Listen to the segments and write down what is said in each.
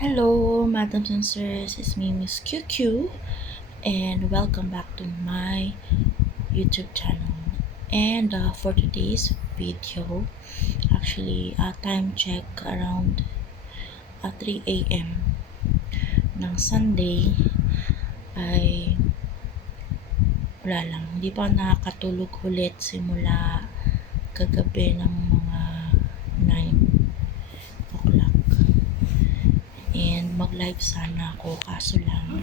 Hello, madams and sirs. It's me, Miss QQ, and welcome back to my YouTube channel. And for today's video, actually, time check around 3 a.m. ng Sunday ay wala lang. Hindi pa ako nakakatulog ulit simula kagabi ng mga 9 o'clock. And mag-live sana ako, kaso lang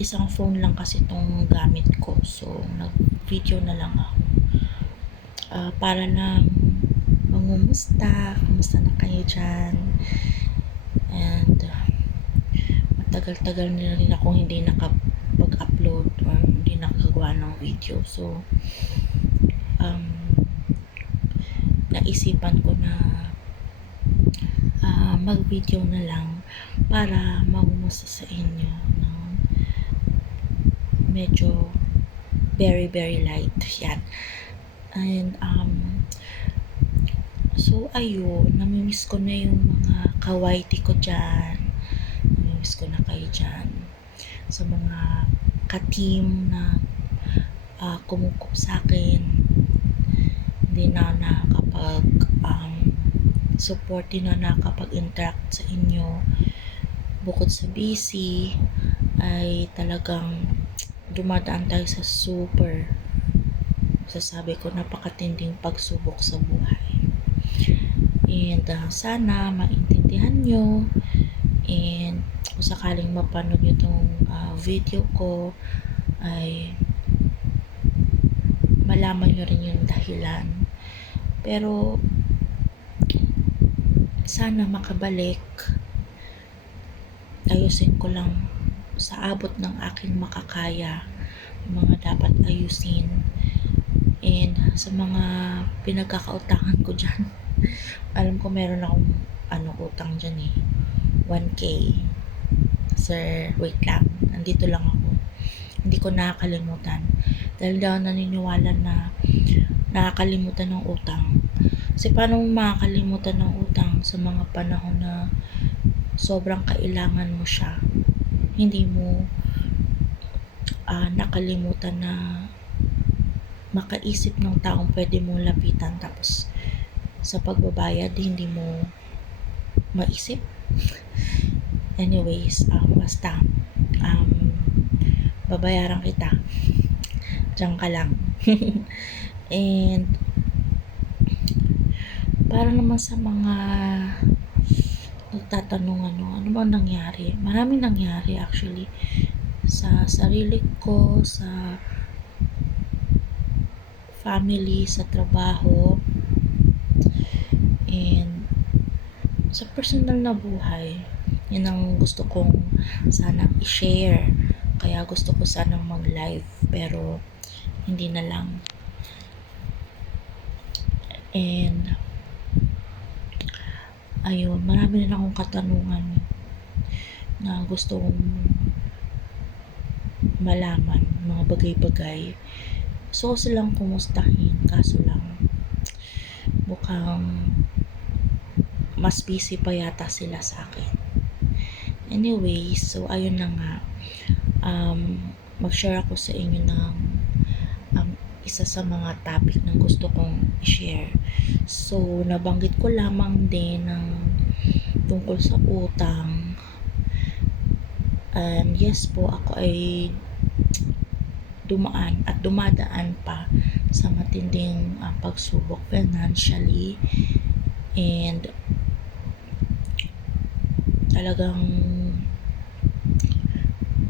isang phone lang kasi itong gamit ko, so nag-video na lang ako para lang mangumusta, kumusta na kayo dyan, and matagal-tagal na rin akong hindi nakapag-upload or hindi nakagawa ng video, so naisipan ko na mag-video na lang para mangumusta sa inyo ng medyo very light yan. And so ayun, namimiss ko na yung mga kawaiti ko dyan, namimiss ko na kayo dyan sa mga ka-team na kumukup sa akin. Hindi na nakapag support, din na nakapag-interact sa inyo. Bukod sa busy ay talagang dumadaan tayo sa super, sasabi ko, napakatinding pagsubok sa buhay. And sana maintindihan nyo, and kung sakaling mapanood nyo itong video ko ay malaman nyo rin yung dahilan. Pero sana makabalik. Ayusin ko lang sa abot ng aking makakaya yung mga dapat ayusin. And sa mga pinagkakautangan ko dyan, alam ko meron akong utang dyan 1K. Sir, wait lang, nandito lang ako, hindi ko nakakalimutan dahil daw naniniwala na nakakalimutan ng utang. Kasi paano makakalimutan ng utang sa mga panahon na sobrang kailangan mo siya? Hindi mo nakalimutan na makaisip ng taong pwede mong lapitan, tapos sa pagbabayad hindi mo maisip. Anyways, basta babayaran kita, diyan ka lang. And para naman sa mga nagtatanong ano ba nangyari, maraming nangyari actually sa sarili ko, sa family, sa trabaho, and sa personal na buhay. Yan ang gusto kong sanang i-share, kaya gusto ko sanang mag-live pero hindi na lang. And ayun, marami rin akong katanungan na gusto kong malaman, mga bagay-bagay. So silang kumustahin, kaso lang mukhang mas busy pa yata sila sa akin. Anyway, so ayun na nga, mag-share ako sa inyo ng isa sa mga topic na gusto kong i-share. So nabanggit ko lamang din ng tungkol sa utang. And yes po, ako ay dumaan at dumadaan pa sa matinding pagsubok financially, and talagang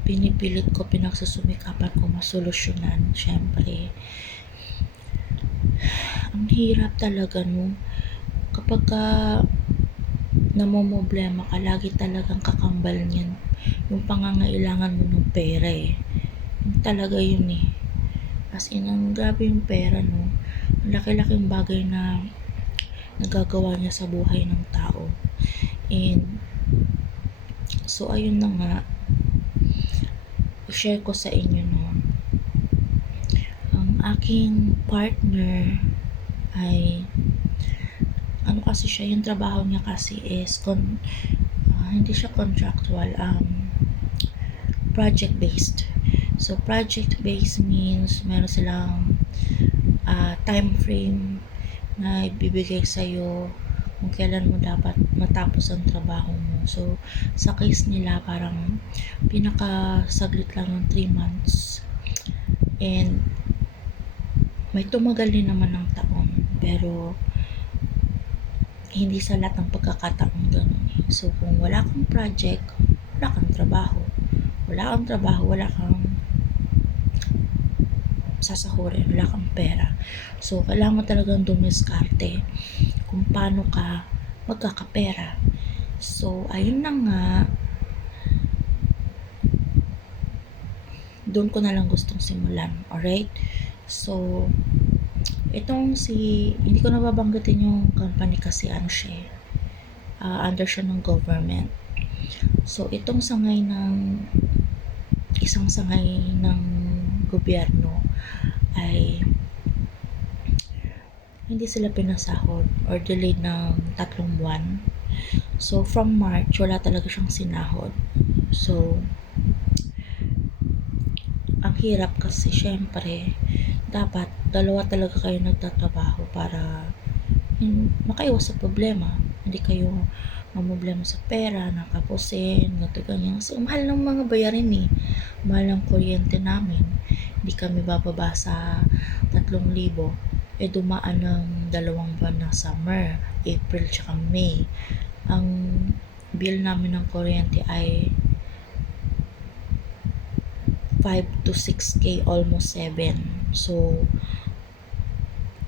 pinipilit ko, pinagsusumikapan ko masolusyonan. Syempre ang hirap talaga kapag namomblema ka, lagi talagang kakambal niyan yung pangangailangan mo ng pera Yung talaga yun as in, ang grabe yung pera ang laki-laking bagay na nagagawa niya sa buhay ng tao. And so ayun na nga, share ko sa inyo ang aking partner ay kasi siya, yung trabaho niya kasi is hindi siya contractual, project based. So project based means meron silang time frame na ibibigay sa'yo kung kailan mo dapat matapos ang trabaho mo. So sa case nila parang pinakasaglit lang yung 3 months, and may tumagal din naman ng taon, pero hindi sa lahat ng pagkakataon ganun eh. So kung wala kang project, wala kang trabaho. Wala kang trabaho, wala kang sasahurin, wala kang pera. So kailangan mo talagang dumiskarte kung paano ka magkakapera. So ayun na nga, doon ko na lang gustong simulan. Alright? So hindi ko nababanggitin yung company kasi ano siya, under siya ng government. So itong isang sangay ng gobyerno ay hindi sila pinasahod or delayed ng 3 buwan. So from March wala talaga siyang sinahod. So ang hirap kasi syempre dapat dalawa talaga kayo nagtatrabaho para makaiwas sa problema. Hindi kayo mamroblema sa pera, nakapusin, ganito ganyan. Kasi mahal ng mga bayarin eh. Mahal ng kuryente namin. Hindi kami bababa sa 3,000. Dumaan ng 2 buwan ng summer, April tsaka May. Ang bill namin ng kuryente ay 5 to 6K, almost 7. So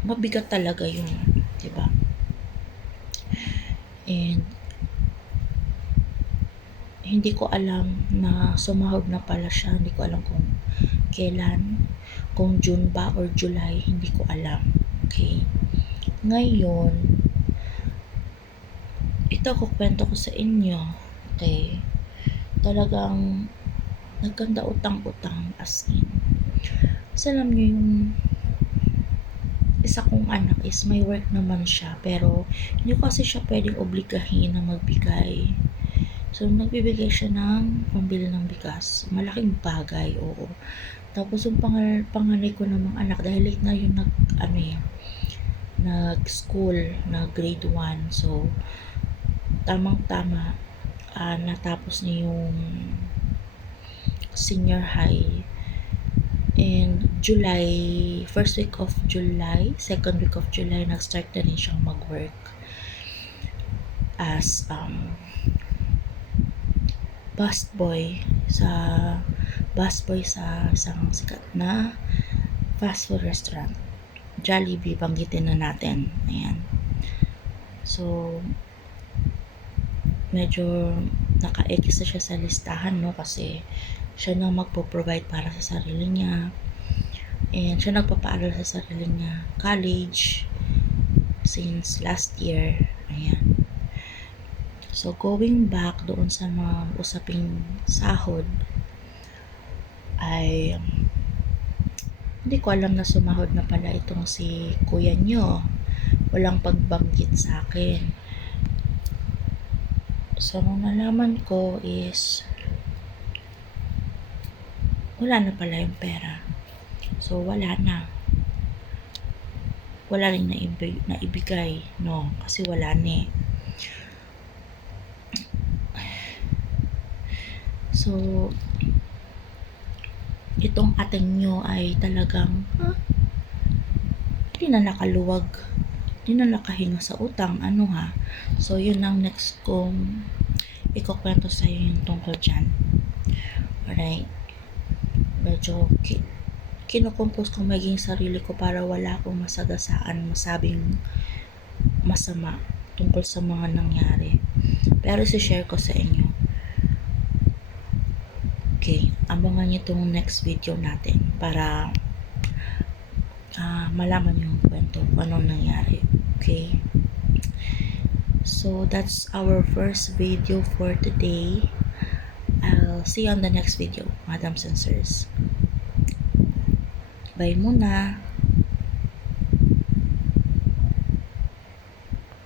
mabigat talaga yun, diba? And hindi ko alam na sumahod na pala siya. Hindi ko alam kung kailan, kung June ba or July, hindi ko alam. Okay, ngayon ito kukwento ko sa inyo. Okay, talagang nagkanda utang-utang, as in. Kasi alam nyo, yung isa kong anak is may work naman siya, pero hindi ko kasi siya pwedeng obligahin na magbigay. So nagbibigay siya ng pambili ng bigas. Malaking bagay, oo. Tapos yung panganay ko namang anak, dahil late na yung nag-school na grade 1. So tamang-tama, natapos niya yung senior high. And July, first week of July, second week of July, nag-start na rin siyang mag-work as busboy sa isang sikat na fast food restaurant, Jollibee, banggitin na natin. Ayan. So medyo naka-X na siya sa listahan, no, kasi siya nang magpo-provide para sa sarili niya, and siya nagpapaaral sa sarili niya college since last year. Ayan. So going back doon sa mga usaping sahod, ay hindi ko alam na sumahod na pala itong si kuya nyo. Walang pagbanggit sa akin. So nung nalaman ko is wala na pala yung pera. So wala na. Wala rin naibigay, no, kasi wala na eh. So itong ating nyo ay talagang hindi na nakaluwag, hindi na nakahinga sa utang, So yun ang next kong ikukwento sa iyo yung tungkol dyan. Alright, medyo kinukompose ko maging sarili ko para wala akong masabing masama tungkol sa mga nangyari, pero share ko sa inyo. Okay, abangan nyo itong next video natin para malaman yung kwento kung anong nangyari. Okay, so that's our first video for today. I'll see you on the next video, Madam Sensors. Bye muna.